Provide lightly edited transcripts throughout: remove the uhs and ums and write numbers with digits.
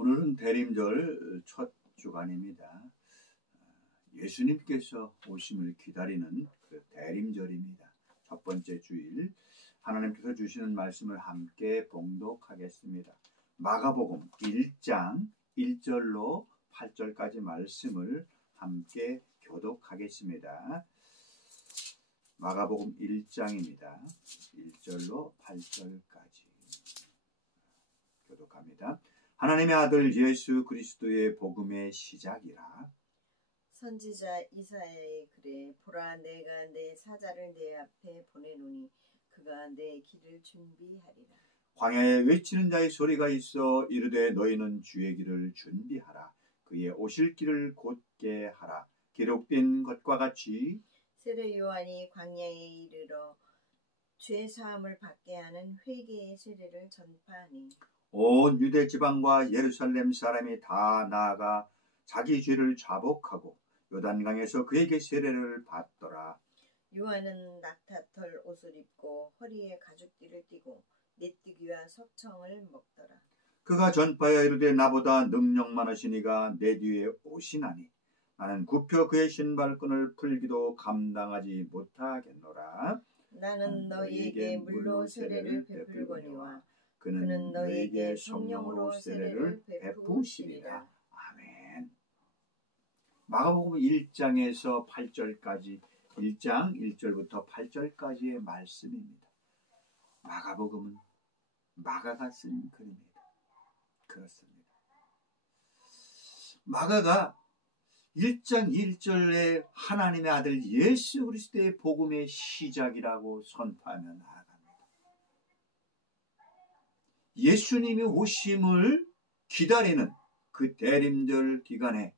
오늘은 대림절 첫 주간입니다. 예수님께서 오심을 기다리는 그 대림절입니다. 첫 번째 주일 하나님께서 주시는 말씀을 함께 봉독하겠습니다. 마가복음 1장 1절로 8절까지 말씀을 함께 교독하겠습니다. 마가복음 1장입니다. 1절로 8절까지 교독합니다. 하나님의 아들 예수 그리스도의 복음의 시작이라. 선지자 이사야의 글에 보라, 내가 내 사자를 내 앞에 보내노니 그가 내 길을 준비하리라. 광야에 외치는 자의 소리가 있어 이르되 너희는 주의 길을 준비하라. 그의 오실 길을 곧게 하라. 기록된 것과 같이 세례 요한이 광야에 이르러 죄 사함을 받게 하는 회개의 세례를 전파하니 온 유대 지방과 예루살렘 사람이 다 나아가 자기 죄를 자복하고 요단강에서 그에게 세례를 받더라. 요한은 낙타털 옷을 입고 허리에 가죽띠를 띠고 내뜨기와 석청을 먹더라. 그가 전파하여 이르되 나보다 능력 많으시니가 내 뒤에 오시나니 나는 굽혀 그의 신발끈을 풀기도 감당하지 못하겠노라. 나는 너희에게 물로 세례를 베풀거니와 그는 너희에게 성령으로 세례를 베푸시리라. 아멘. 마가복음 1장에서 8절까지 1장 1절부터 8절까지의 말씀입니다. 마가복음은 마가가 쓴 글입니다. 그렇습니다. 마가가 1장 1절에 하나님의 아들 예수 그리스도의 복음의 시작이라고 선포하며 나아갑니다. 예수님이 오심을 기다리는 그 대림절 기간에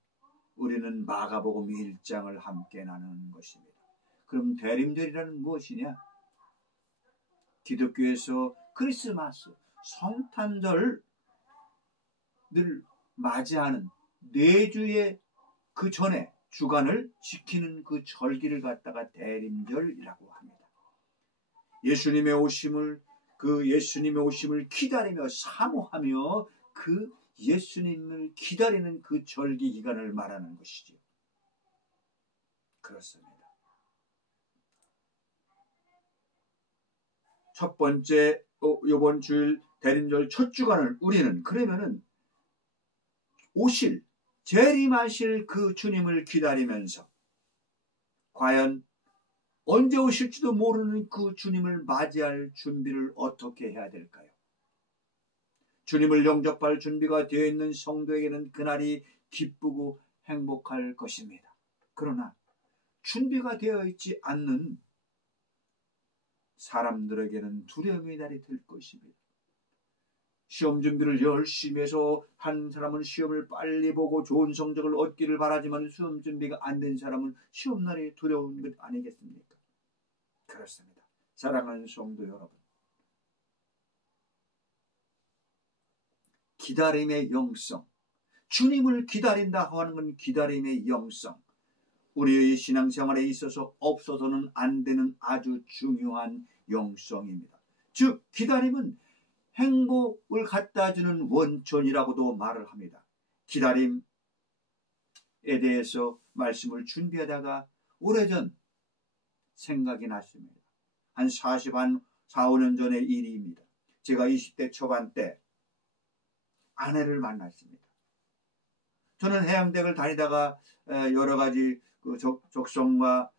우리는 마가복음 1장을 함께 나누는 것입니다. 그럼 대림절이라는 무엇이냐? 기독교에서 크리스마스, 성탄절을 맞이하는 내주의 그 전에 주간을 지키는 그 절기를 갖다가 대림절이라고 합니다. 예수님의 오심을 기다리며 사모하며 그 예수님을 기다리는 그 절기 기간을 말하는 것이죠. 그렇습니다. 첫 번째 이번 주일 대림절 첫 주간을 우리는 그러면은 재림하실 그 주님을 기다리면서 과연 언제 오실지도 모르는 그 주님을 맞이할 준비를 어떻게 해야 될까요? 주님을 영접할 준비가 되어 있는 성도에게는 그날이 기쁘고 행복할 것입니다. 그러나 준비가 되어 있지 않는 사람들에게는 두려움의 날이 될 것입니다. 시험 준비를 열심히 해서 한 사람은 시험을 빨리 보고 좋은 성적을 얻기를 바라지만 시험 준비가 안 된 사람은 시험날이 두려운 것 아니겠습니까? 그렇습니다. 사랑하는 성도 여러분, 기다림의 영성, 주님을 기다린다 하는 건 기다림의 영성, 우리의 신앙생활에 있어서 없어서는 안 되는 아주 중요한 영성입니다. 즉 기다림은 행복을 갖다 주는 원천이라고도 말을 합니다. 기다림에 대해서 말씀을 준비하다가 오래전 생각이 났습니다. 한 4, 5년 전의 일입니다. 제가 20대 초반 때 아내를 만났습니다. 저는 해양대학을 다니다가 여러 가지 그 적성과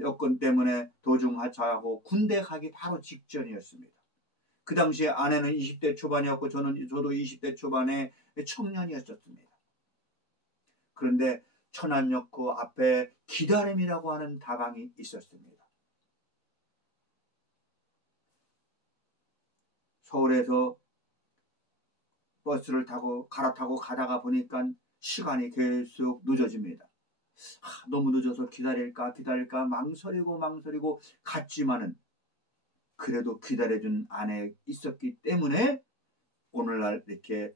여건 때문에 도중하차하고 군대 가기 바로 직전이었습니다. 그 당시에 아내는 20대 초반이었고 저도 20대 초반의 청년이었습니다. 그런데 천안역구 앞에 기다림이라고 하는 다방이 있었습니다. 서울에서 버스를 타고 갈아타고 가다가 보니까 시간이 계속 늦어집니다. 너무 늦어서 기다릴까 망설이고 갔지만은 그래도 기다려준 아내 있었기 때문에 오늘날 이렇게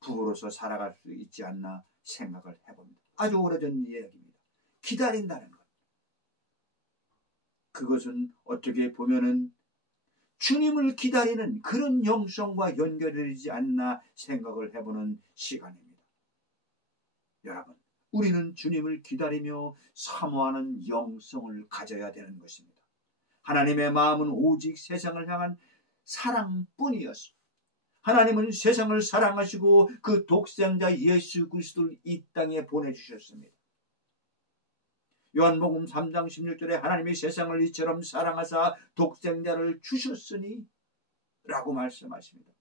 부부로서 살아갈 수 있지 않나 생각을 해봅니다. 아주 오래전 이야기입니다. 기다린다는 것. 그것은 어떻게 보면은 주님을 기다리는 그런 영성과 연결되지 않나 생각을 해보는 시간입니다. 여러분, 우리는 주님을 기다리며 사모하는 영성을 가져야 되는 것입니다. 하나님의 마음은 오직 세상을 향한 사랑뿐이었습니다. 하나님은 세상을 사랑하시고 그 독생자 예수 그리스도를 이 땅에 보내주셨습니다. 요한복음 3장 16절에 하나님이 세상을 이처럼 사랑하사 독생자를 주셨으니 라고 말씀하십니다.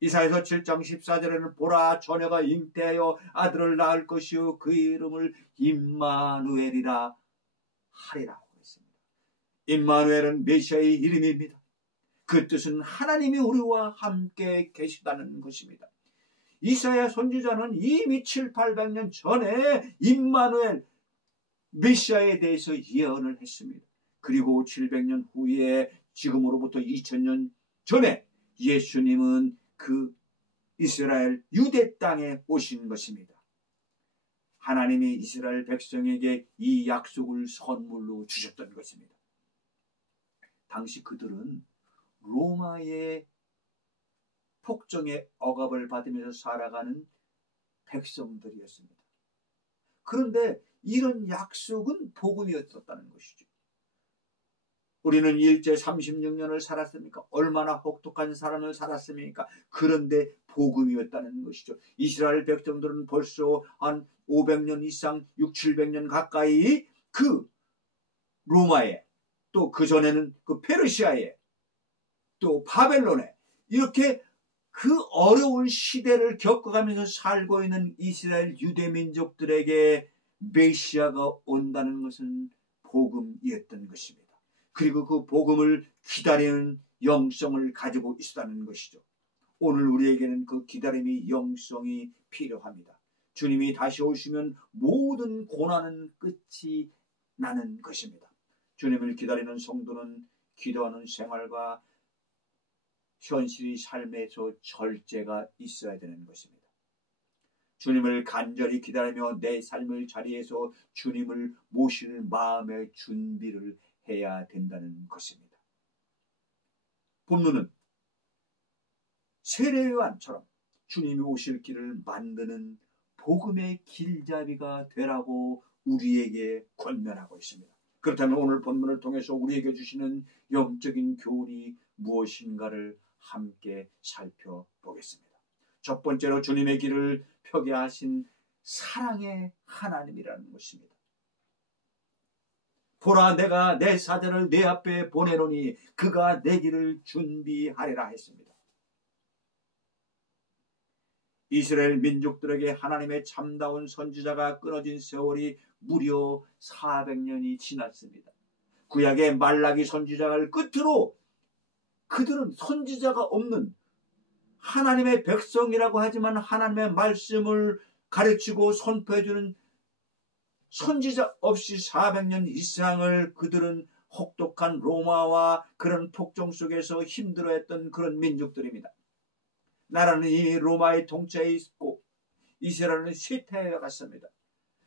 이사야서 7장 14절에는 보라 처녀가 잉태하여 아들을 낳을 것이요 그 이름을 임마누엘이라 하리라고 했습니다. 임마누엘은 메시아의 이름입니다. 그 뜻은 하나님이 우리와 함께 계시다는 것입니다. 이사야 선지자는 이미 700~800년 전에 임마누엘 메시아에 대해서 예언을 했습니다. 그리고 700년 후에 지금으로부터 2000년 전에 예수님은 그 이스라엘 유대 땅에 오신 것입니다. 하나님이 이스라엘 백성에게 이 약속을 선물로 주셨던 것입니다. 당시 그들은 로마의 폭정의 억압을 받으면서 살아가는 백성들이었습니다. 그런데 이런 약속은 복음이었다는 것이죠. 우리는 일제 36년을 살았습니까? 얼마나 혹독한 삶을 살았습니까? 그런데 복음이었다는 것이죠. 이스라엘 백성들은 벌써 한 500년 이상 600~700년 가까이 그 로마에, 또 그전에는 그 페르시아에, 또 바벨론에 이렇게 그 어려운 시대를 겪어가면서 살고 있는 이스라엘 유대 민족들에게 메시아가 온다는 것은 복음이었던 것입니다. 그리고 그 복음을 기다리는 영성을 가지고 있었다는 것이죠. 오늘 우리에게는 그 기다림의 영성이 필요합니다. 주님이 다시 오시면 모든 고난은 끝이 나는 것입니다. 주님을 기다리는 성도는 기도하는 생활과 현실의 삶에서 절제가 있어야 되는 것입니다. 주님을 간절히 기다리며 내 삶의 자리에서 주님을 모실 마음의 준비를 해야 된다는 것입니다. 본문은 세례요한처럼 주님이 오실 길을 만드는 복음의 길잡이가 되라고 우리에게 권면하고 있습니다. 그렇다면 오늘 본문을 통해서 우리에게 주시는 영적인 교훈이 무엇인가를 함께 살펴보겠습니다. 첫 번째로 주님의 길을 펴게 하신 사랑의 하나님이라는 것입니다. 보라 내가 내 사자를 내 앞에 보내노니 그가 내 길을 준비하리라 했습니다. 이스라엘 민족들에게 하나님의 참다운 선지자가 끊어진 세월이 무려 400년이 지났습니다. 구약의 말라기 선지자를 끝으로 그들은 선지자가 없는 하나님의 백성이라고 하지만 하나님의 말씀을 가르치고 선포해주는 선지자 없이 400년 이상을 그들은 혹독한 로마와 그런 폭정 속에서 힘들어했던 그런 민족들입니다. 나라는 이 로마의 통치에 있고 이스라엘은 쇠퇴해 갔습니다.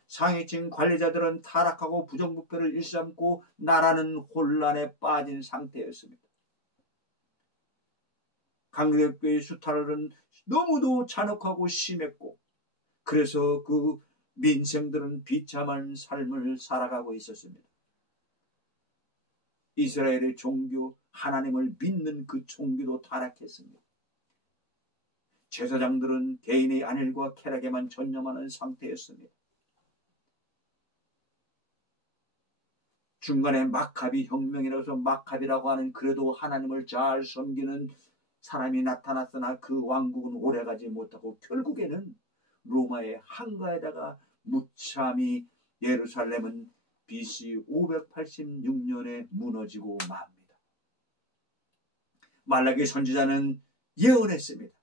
상위층 관리자들은 타락하고 부정부패를 일삼고 나라는 혼란에 빠진 상태였습니다. 강대교의 수탈은 너무도 잔혹하고 심했고 그래서 그 민생들은 비참한 삶을 살아가고 있었습니다. 이스라엘의 종교, 하나님을 믿는 그 종교도 타락했습니다. 제사장들은 개인의 안일과 쾌락에만 전념하는 상태였습니다. 중간에 마카비 혁명이라고 해서 마카비라고 하는 그래도 하나님을 잘 섬기는 사람이 나타났으나 그 왕국은 오래가지 못하고 결국에는 로마의 한가에다가 무참히 예루살렘은 BC 586년에 무너지고 맙니다. 말라기 선지자는 예언했습니다.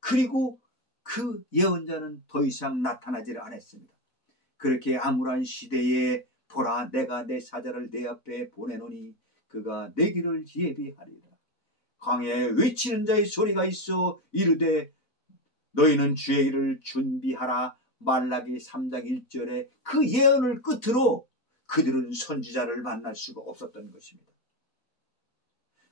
그리고 그 예언자는 더 이상 나타나지를 않았습니다. 그렇게 암울한 시대에 보라 내가 내 사자를 내 앞에 보내노니 그가 내 길을 예비하리라. 광야에 외치는 자의 소리가 있어 이르되 너희는 주의 일을 준비하라. 말라기 3장 1절에 그 예언을 끝으로 그들은 선지자를 만날 수가 없었던 것입니다.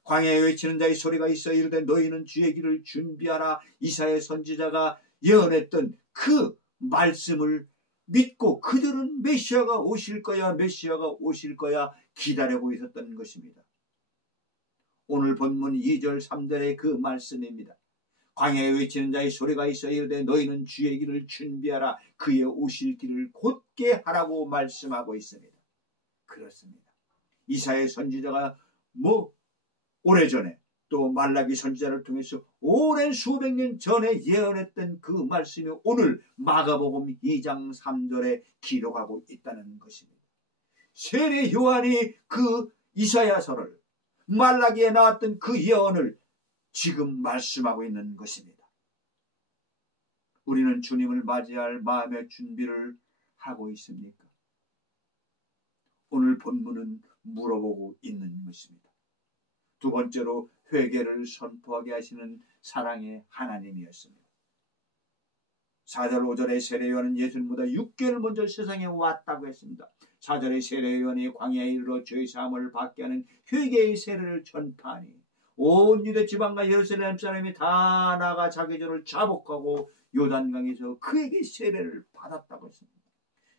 광야에 외치는 자의 소리가 있어 이르되 너희는 주의 길을 준비하라. 이사야 선지자가 예언했던 그 말씀을 믿고 그들은 메시아가 오실 거야, 메시아가 오실 거야 기다리고 있었던 것입니다. 오늘 본문 2절 3절의 그 말씀입니다. 광야에 외치는 자의 소리가 있어 이르되 너희는 주의 길을 준비하라. 그의 오실 길을 곧게 하라고 말씀하고 있습니다. 그렇습니다. 이사야 선지자가 오래전에 또 말라기 선지자를 통해서 오랜 수백 년 전에 예언했던 그 말씀이 오늘 마가복음 2장 3절에 기록하고 있다는 것입니다. 세례 요한이 그 이사야서를 말라기에 나왔던 그 예언을 지금 말씀하고 있는 것입니다. 우리는 주님을 맞이할 마음의 준비를 하고 있습니까? 오늘 본문은 물어보고 있는 것입니다. 두 번째로 회개를 선포하게 하시는 사랑의 하나님이었습니다. 4절 5절의 세례 요한은 예수님보다 6개월 먼저 세상에 왔다고 했습니다. 4절의 세례 요한이 광야에 이르러 죄 사함을 받게 하는 회개의 세례를 전파하니 온 유대 지방과 예루살렘 사람이 다 나가 자기 죄를 자복하고 요단강에서 그에게 세례를 받았다고 했습니다.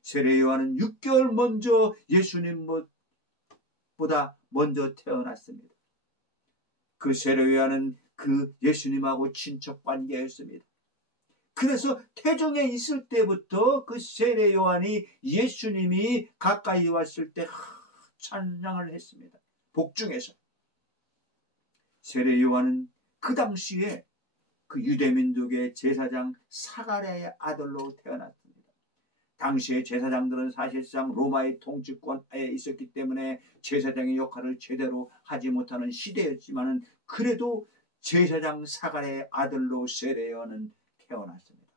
세례 요한은 6개월 먼저 예수님보다 먼저 태어났습니다. 그 세례 요한은 그 예수님하고 친척 관계였습니다. 그래서 태중에 있을 때부터 그 세례 요한이 예수님이 가까이 왔을 때 찬양을 했습니다. 복중에서. 세례 요한은 그 당시에 그 유대민족의 제사장 사가랴의 아들로 태어났습니다. 당시의 제사장들은 사실상 로마의 통치권에 있었기 때문에 제사장의 역할을 제대로 하지 못하는 시대였지만 그래도 제사장 사가랴의 아들로 세례 요한은 태어났습니다.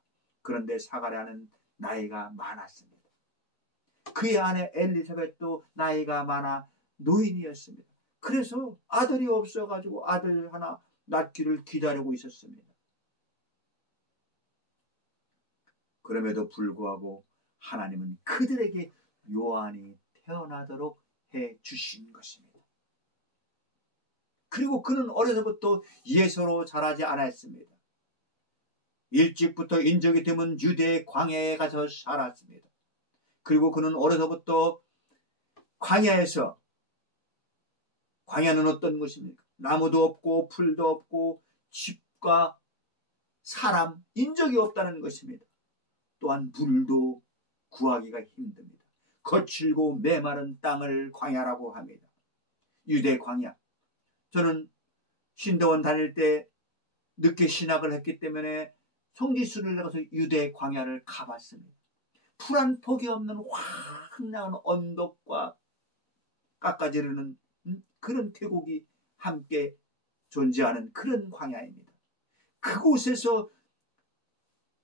그런데 사가랴는 나이가 많았습니다. 그의 아내 엘리사벳도 나이가 많아 노인이었습니다. 그래서 아들이 없어가지고 아들 하나 낳기를 기다리고 있었습니다. 그럼에도 불구하고 하나님은 그들에게 요한이 태어나도록 해 주신 것입니다. 그리고 그는 어려서부터 예서로 자라지 않았습니다. 일찍부터 인적이 드문 유대의 광야에 가서 살았습니다. 그리고 그는 어려서부터 광야에서, 광야는 어떤 것입니까? 나무도 없고 풀도 없고 집과 사람, 인적이 없다는 것입니다. 또한 물도 구하기가 힘듭니다. 거칠고 메마른 땅을 광야라고 합니다. 유대 광야. 저는 신대원 다닐 때 늦게 신학을 했기 때문에 성지순례를 가서 유대 광야를 가봤습니다. 풀 한 폭이 없는 황량한 언덕과 깎아지르는 그런 계곡이 함께 존재하는 그런 광야입니다. 그곳에서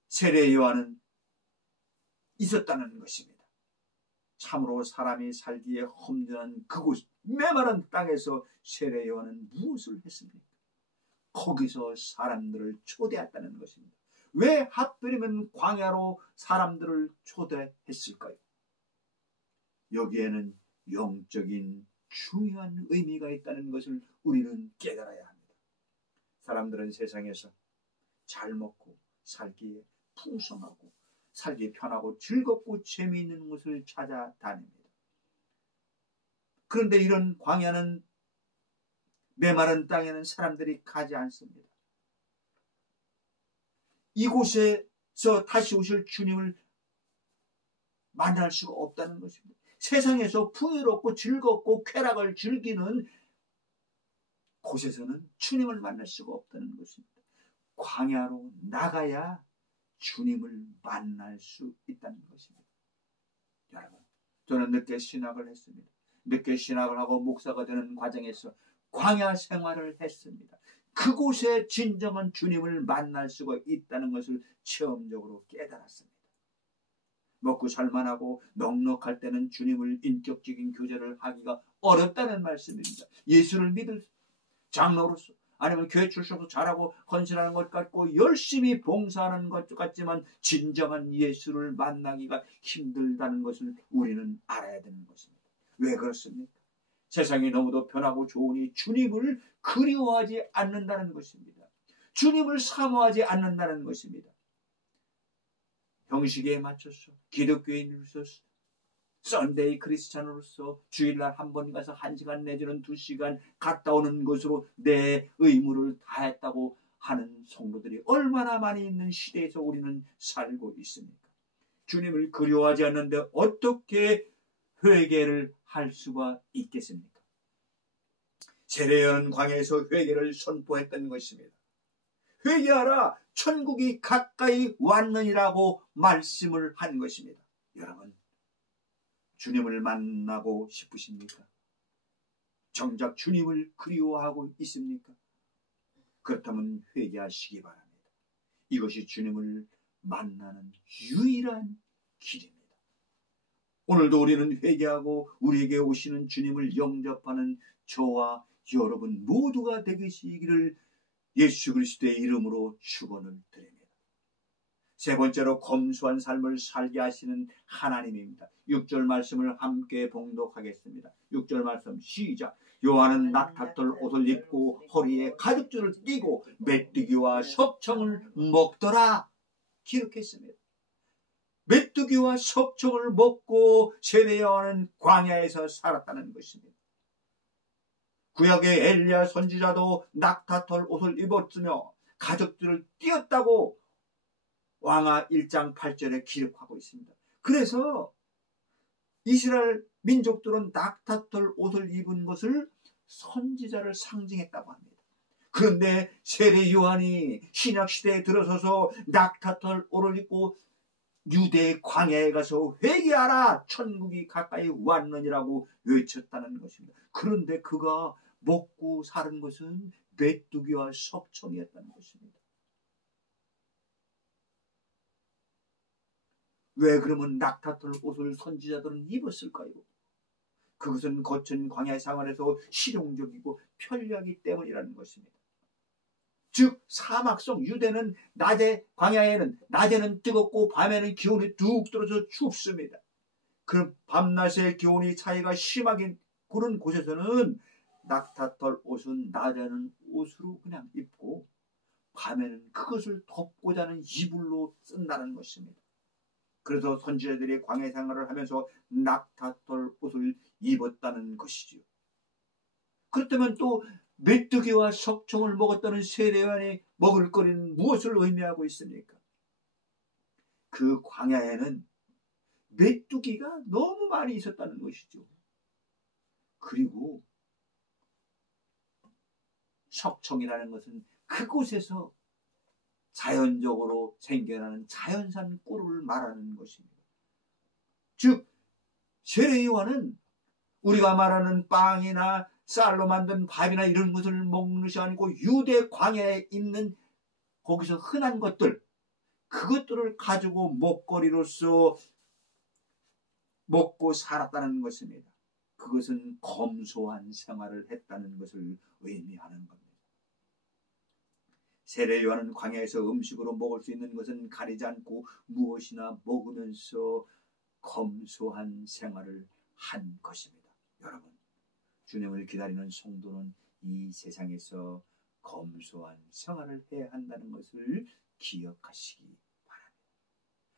세례 요한은 있었다는 것입니다. 참으로 사람이 살기에 험준한 그곳 메마른 땅에서 세례 요한은 무엇을 했습니까? 거기서 사람들을 초대했다는 것입니다. 왜 하필이면 광야로 사람들을 초대했을까요? 여기에는 영적인 중요한 의미가 있다는 것을 우리는 깨달아야 합니다. 사람들은 세상에서 잘 먹고 살기에 풍성하고 살기 편하고 즐겁고 재미있는 것을 찾아다닙니다. 그런데 이런 광야는 메마른 땅에는 사람들이 가지 않습니다. 이곳에서 다시 오실 주님을 만날 수가 없다는 것입니다. 세상에서 풍요롭고 즐겁고 쾌락을 즐기는 곳에서는 주님을 만날 수가 없다는 것입니다. 광야로 나가야 주님을 만날 수 있다는 것입니다. 여러분, 저는 늦게 신학을 했습니다. 늦게 신학을 하고 목사가 되는 과정에서 광야 생활을 했습니다. 그곳에 진정한 주님을 만날 수가 있다는 것을 체험적으로 깨달았습니다. 먹고 살만하고 넉넉할 때는 주님을 인격적인 교제를 하기가 어렵다는 말씀입니다. 예수를 믿을 장로로서 아니면 교회 출석도 잘하고 헌신하는 것 같고 열심히 봉사하는 것 같지만 진정한 예수를 만나기가 힘들다는 것을 우리는 알아야 되는 것입니다. 왜 그렇습니까? 세상이 너무도 편하고 좋으니 주님을 그리워하지 않는다는 것입니다. 주님을 사모하지 않는다는 것입니다. 형식에 맞춰서 기독교인으로서 썬데이 크리스찬으로서 주일날 한 번 가서 1시간 내지는 2시간 갔다 오는 것으로 내 의무를 다했다고 하는 성도들이 얼마나 많이 있는 시대에서 우리는 살고 있습니까? 주님을 그리워하지 않는데 어떻게 회개를 할 수가 있겠습니까? 세례요한 광야에서 회개를 선포했던 것입니다. 회개하라, 천국이 가까이 왔느니라고 말씀을 한 것입니다. 여러분, 주님을 만나고 싶으십니까? 정작 주님을 그리워하고 있습니까? 그렇다면 회개하시기 바랍니다. 이것이 주님을 만나는 유일한 길입니다. 오늘도 우리는 회개하고 우리에게 오시는 주님을 영접하는 저와 여러분 모두가 되시기를 예수 그리스도의 이름으로 축원을 드립니다. 세 번째로 검소한 삶을 살게 하시는 하나님입니다. 6절 말씀을 함께 봉독하겠습니다. 6절 말씀 시작. 요한은 낙타털 옷을 입고 허리에 가죽줄을 띠고 메뚜기와 석청을 먹더라 기록했습니다. 메뚜기와 석청을 먹고 세례 요한은 광야에서 살았다는 것입니다. 구약의 엘리야 선지자도 낙타털 옷을 입었으며 가죽줄을 띄었다고 왕하 1장 8절에 기록하고 있습니다. 그래서 이스라엘 민족들은 낙타털 옷을 입은 것을 선지자를 상징했다고 합니다. 그런데 세례 요한이 신약시대에 들어서서 낙타털 옷을 입고 유대 광야에 가서 회개하라, 천국이 가까이 왔느니라고 외쳤다는 것입니다. 그런데 그가 먹고 사는 것은 메뚜기와 석청이었다는 것입니다. 왜 그러면 낙타털 옷을 선지자들은 입었을까요? 그것은 거친 광야 생활에서 실용적이고 편리하기 때문이라는 것입니다. 즉 사막성 유대는 광야에는 낮에는 뜨겁고 밤에는 기온이 뚝 떨어져 춥습니다. 그 밤낮의 기온이 차이가 심하게 그런 곳에서는 낙타털 옷은 낮에는 옷으로 그냥 입고 밤에는 그것을 덮고 자는 이불로 쓴다는 것입니다. 그래서 선지자들이 광야 생활을 하면서 낙타털 옷을 입었다는 것이지요. 그렇다면 또 메뚜기와 석청을 먹었다는 세례 요한이 먹을 거리는 무엇을 의미하고 있습니까? 그 광야에는 메뚜기가 너무 많이 있었다는 것이죠. 그리고 석청이라는 것은 그곳에서 자연적으로 생겨나는 자연산 꿀을 말하는 것입니다. 즉 세례 요한은 우리가 말하는 빵이나 쌀로 만든 밥이나 이런 것을 먹는 것이 아니고 유대 광야에 있는 거기서 흔한 것들, 그것들을 가지고 먹거리로서 먹고 살았다는 것입니다. 그것은 검소한 생활을 했다는 것을 의미하는 겁니다. 세례 요한은 광야에서 음식으로 먹을 수 있는 것은 가리지 않고 무엇이나 먹으면서 검소한 생활을 한 것입니다. 여러분, 주님을 기다리는 성도는 이 세상에서 검소한 생활을 해야 한다는 것을 기억하시기 바랍니다.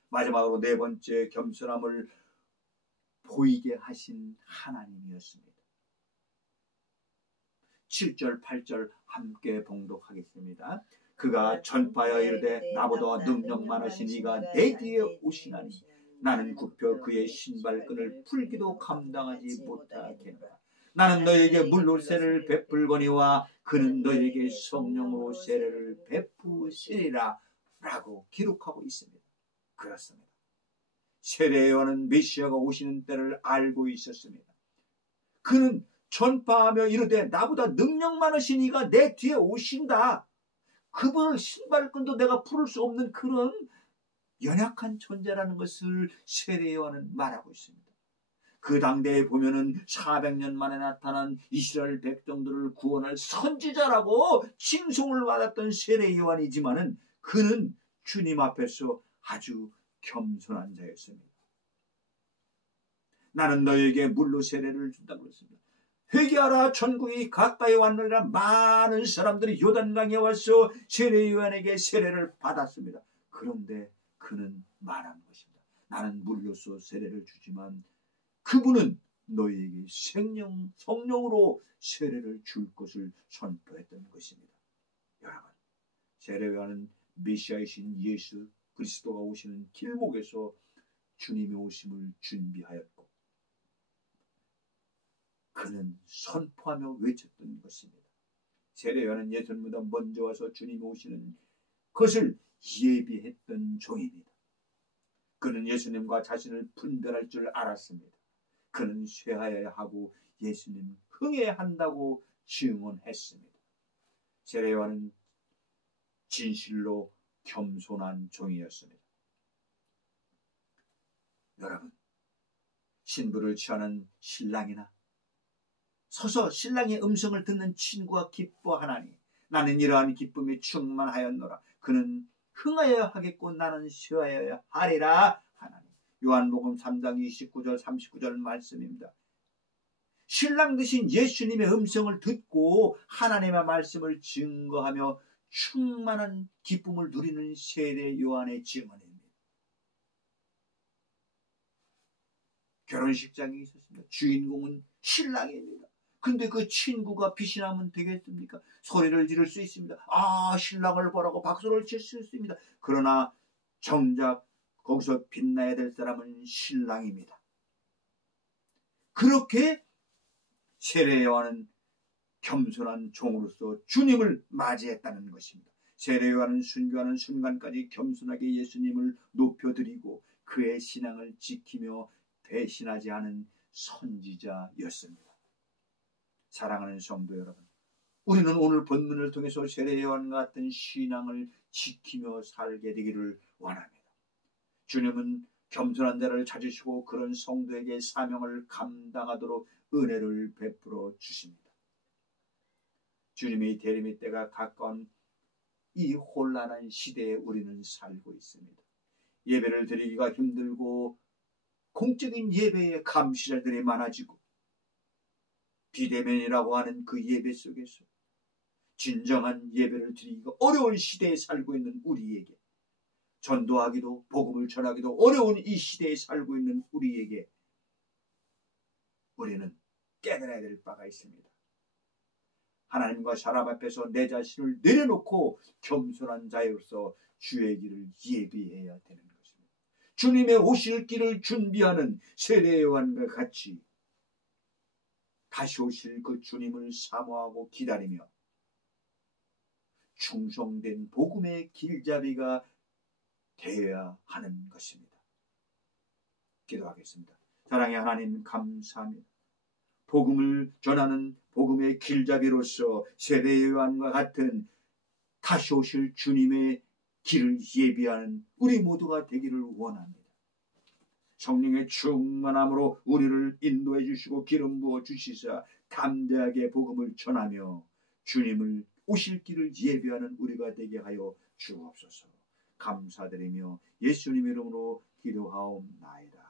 마지막으로 네 번째, 겸손함을 보이게 하신 하나님이었습니다. 7절 8절 함께 봉독하겠습니다. 그가 전파하여 이르되 나보다 능력 많으신 이가 내 뒤에 오시나니 나는 굽혀 그의 신발끈을 풀기도 감당하지 못하겠노라. 나는 너에게 물로 세례를 베풀거니와 그는 너에게 성령으로 세례를 베푸시리라 라고 기록하고 있습니다. 그렇습니다. 세례 요한은 메시아가 오시는 때를 알고 있었습니다. 그는 전파하며 이르되 나보다 능력 많으신 이가 내 뒤에 오신다. 그분을 신발끈도 내가 풀을 수 없는 그런 연약한 존재라는 것을 세례 요한은 말하고 있습니다. 그 당대에 보면은 400년 만에 나타난 이스라엘 백성들을 구원할 선지자라고 칭송을 받았던 세례 요한이지만은 그는 주님 앞에서 아주 겸손한 자였습니다. 나는 너에게 물로 세례를 준다고 했습니다. 회개하라 천국이 가까이 왔느니라. 많은 사람들이 요단강에 와서 세례 요한에게 세례를 받았습니다. 그런데 그는 말한 것입니다. 나는 물로써 세례를 주지만 그분은 너희에게 성령으로 세례를 줄 것을 선포했던 것입니다. 여러분, 세례 요한은 메시아이신 예수 그리스도가 오시는 길목에서 주님의 오심을 준비하였고 그는 선포하며 외쳤던 것입니다. 세례 요한은 예수님보다 먼저 와서 주님이 오시는 것을 예비했던 종입니다. 그는 예수님과 자신을 분별할 줄 알았습니다. 그는 쇠하여야 하고 예수님 흥해야 한다고 증언했습니다. 세례 요한은 진실로 겸손한 종이었습니다. 여러분, 신부를 취하는 신랑이나 서서 신랑의 음성을 듣는 친구가 기뻐하나니 나는 이러한 기쁨이 충만하였노라. 그는 흥하여야 하겠고 나는 쉬어야 하리라 하나니. 요한복음 3장 29절 39절 말씀입니다. 신랑 되신 예수님의 음성을 듣고 하나님의 말씀을 증거하며 충만한 기쁨을 누리는 세례 요한의 증언입니다. 결혼식장이 있었습니다. 주인공은 신랑입니다. 근데 그 친구가 빛이 나면 되겠습니까? 소리를 지를 수 있습니다. 아, 신랑을 보라고 박수를 칠 수 있습니다. 그러나 정작 거기서 빛나야 될 사람은 신랑입니다. 그렇게 세례 요한은 겸손한 종으로서 주님을 맞이했다는 것입니다. 세례 요한은 순교하는 순간까지 겸손하게 예수님을 높여드리고 그의 신앙을 지키며 배신하지 않은 선지자였습니다. 사랑하는 성도 여러분, 우리는 오늘 본문을 통해서 세례 요한과 같은 신앙을 지키며 살게 되기를 원합니다. 주님은 겸손한 자를 찾으시고 그런 성도에게 사명을 감당하도록 은혜를 베풀어 주십니다. 주님의 대림의 때가 가까운 이 혼란한 시대에 우리는 살고 있습니다. 예배를 드리기가 힘들고 공적인 예배에 감시자들이 많아지고 비대면이라고 하는 그 예배 속에서 진정한 예배를 드리기가 어려운 시대에 살고 있는 우리에게, 전도하기도 복음을 전하기도 어려운 이 시대에 살고 있는 우리에게 우리는 깨달아야 될 바가 있습니다. 하나님과 사람 앞에서 내 자신을 내려놓고 겸손한 자로서 주의 길을 예비해야 되는 것입니다. 주님의 오실 길을 준비하는 세례 요한과 같이 다시 오실 그 주님을 사모하고 기다리며 충성된 복음의 길잡이가 되어야 하는 것입니다. 기도하겠습니다. 사랑의 하나님, 감사합니다. 복음을 전하는 복음의 길잡이로서 세례 요한과 같은 다시 오실 주님의 길을 예비하는 우리 모두가 되기를 원합니다. 성령의 충만함으로 우리를 인도해 주시고 기름 부어 주시사 담대하게 복음을 전하며 주님을 오실 길을 예비하는 우리가 되게 하여 주옵소서. 감사드리며 예수님 이름으로 기도하옵나이다.